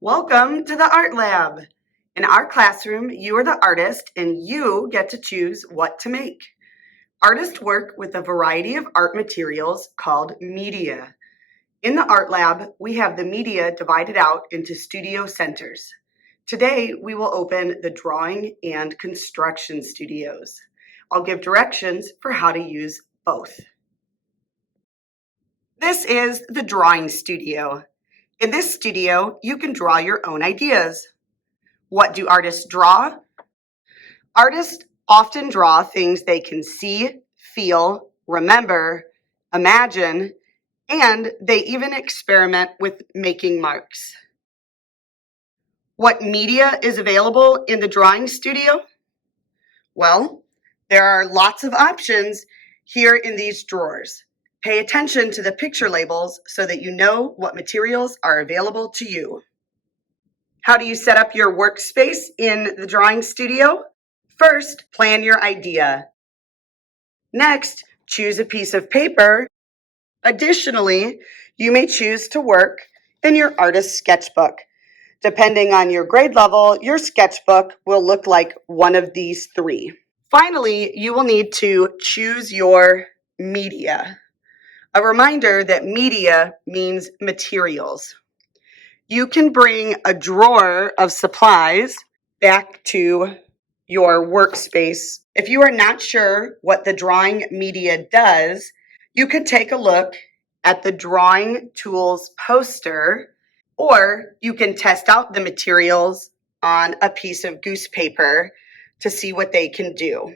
Welcome to the Art Lab. In our classroom, you are the artist and you get to choose what to make. Artists work with a variety of art materials called media. In the Art Lab, we have the media divided out into studio centers. Today, we will open the drawing and construction studios. I'll give directions for how to use both. This is the drawing studio. In this studio, you can draw your own ideas. What do artists draw? Artists often draw things they can see, feel, remember, imagine, and they even experiment with making marks. What media is available in the drawing studio? Well, there are lots of options here in these drawers. Pay attention to the picture labels so that you know what materials are available to you. How do you set up your workspace in the drawing studio? First, plan your idea. Next, choose a piece of paper. Additionally, you may choose to work in your artist's sketchbook. Depending on your grade level, your sketchbook will look like one of these three. Finally, you will need to choose your media. A reminder that media means materials. You can bring a drawer of supplies back to your workspace. If you are not sure what the drawing media does, you could take a look at the drawing tools poster, or you can test out the materials on a piece of goose paper to see what they can do.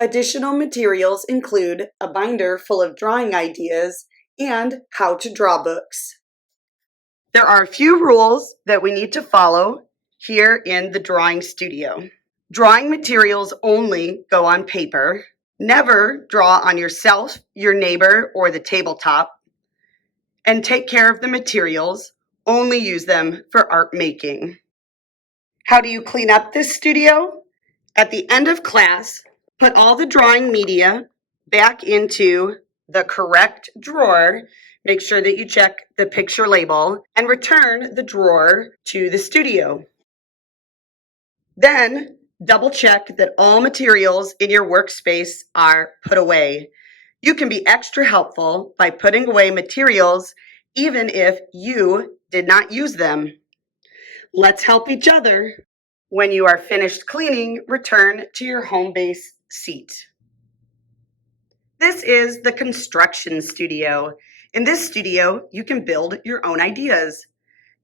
Additional materials include a binder full of drawing ideas and how to draw books. There are a few rules that we need to follow here in the drawing studio. Drawing materials only go on paper. Never draw on yourself, your neighbor, or the tabletop. And take care of the materials. Only use them for art making. How do you clean up this studio? At the end of class, put all the drawing media back into the correct drawer. Make sure that you check the picture label and return the drawer to the studio. Then, double check that all materials in your workspace are put away. You can be extra helpful by putting away materials even if you did not use them. Let's help each other. When you are finished cleaning, return to your home base seat. This is the construction studio. In this studio, you can build your own ideas.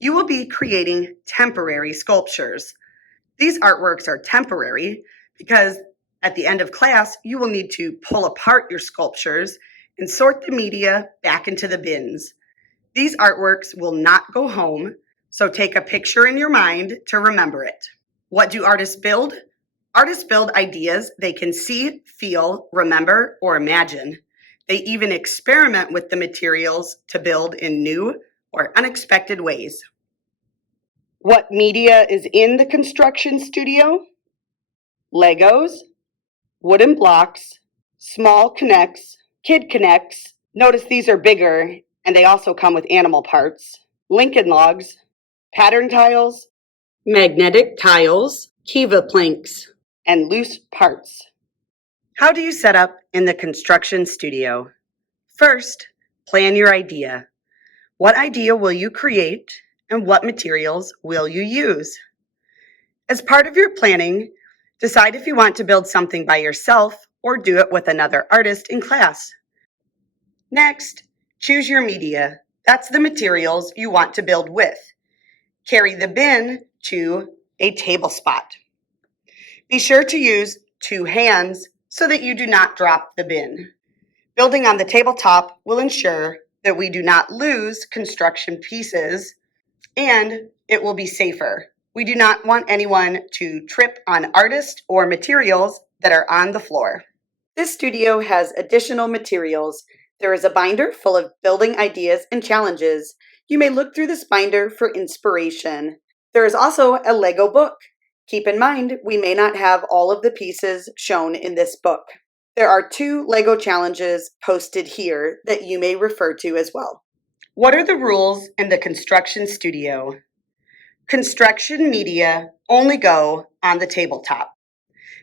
You will be creating temporary sculptures. These artworks are temporary because at the end of class, you will need to pull apart your sculptures and sort the media back into the bins. These artworks will not go home, so take a picture in your mind to remember it. What do artists build? Artists build ideas they can see, feel, remember, or imagine. They even experiment with the materials to build in new or unexpected ways. What media is in the construction studio? Legos, wooden blocks, small connects, kid connects. Notice these are bigger and they also come with animal parts. Lincoln logs, pattern tiles, magnetic tiles, kiva planks, and loose parts. How do you set up in the construction studio? First, plan your idea. What idea will you create and what materials will you use? As part of your planning, decide if you want to build something by yourself or do it with another artist in class. Next, choose your media. That's the materials you want to build with. Carry the bin to a table spot. Be sure to use 2 hands so that you do not drop the bin. Building on the tabletop will ensure that we do not lose construction pieces and it will be safer. We do not want anyone to trip on artists or materials that are on the floor. This studio has additional materials. There is a binder full of building ideas and challenges. You may look through this binder for inspiration. There is also a Lego book. Keep in mind, we may not have all of the pieces shown in this book. There are 2 Lego challenges posted here that you may refer to as well. What are the rules in the construction studio? Construction media only go on the tabletop.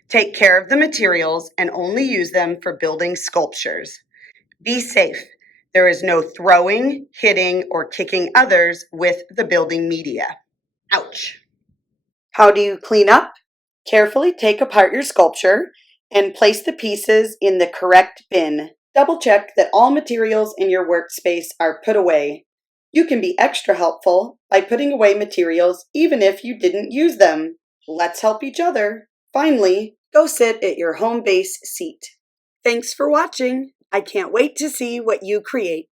Take care of the materials and only use them for building sculptures. Be safe. There is no throwing, hitting, or kicking others with the building media. Ouch. How do you clean up? Carefully take apart your sculpture and place the pieces in the correct bin. Double check that all materials in your workspace are put away. You can be extra helpful by putting away materials even if you didn't use them. Let's help each other. Finally, go sit at your home base seat. Thanks for watching. I can't wait to see what you create.